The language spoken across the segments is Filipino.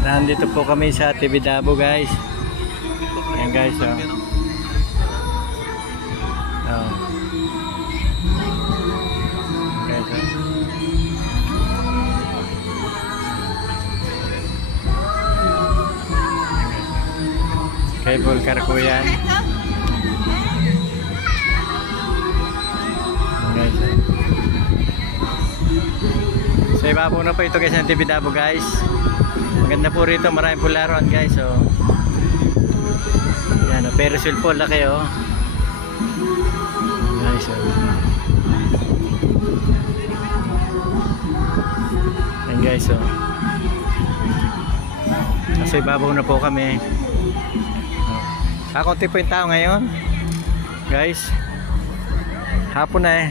Nandito po kami sa Tibidabo guys. Ayan guys, oh. Oh. Guys, oh. Cable car po yan. Guys, oh. So ibabaw na po ito guys ng Tibidabo guys. Maganda po rito, maraming po laruan guys. So yan, oh, Ferris wheel po, laki oh. Guys, oh. Yan guys, oh. Kasi ibabaw na po kami. Kakunti po yung tao ngayon guys. Hapon na eh.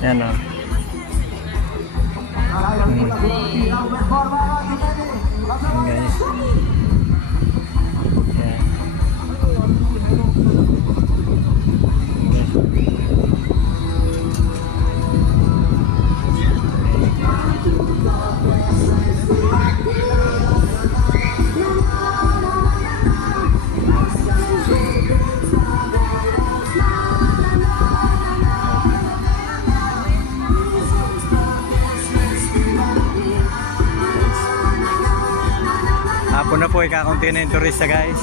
Yan oh. Guys. Yan. Hapon na po, ikakunti na yung turista guys.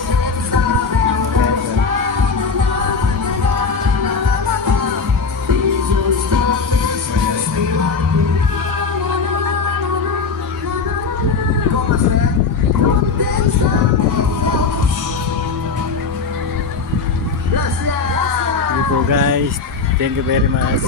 Thank you guys. Thank you very much.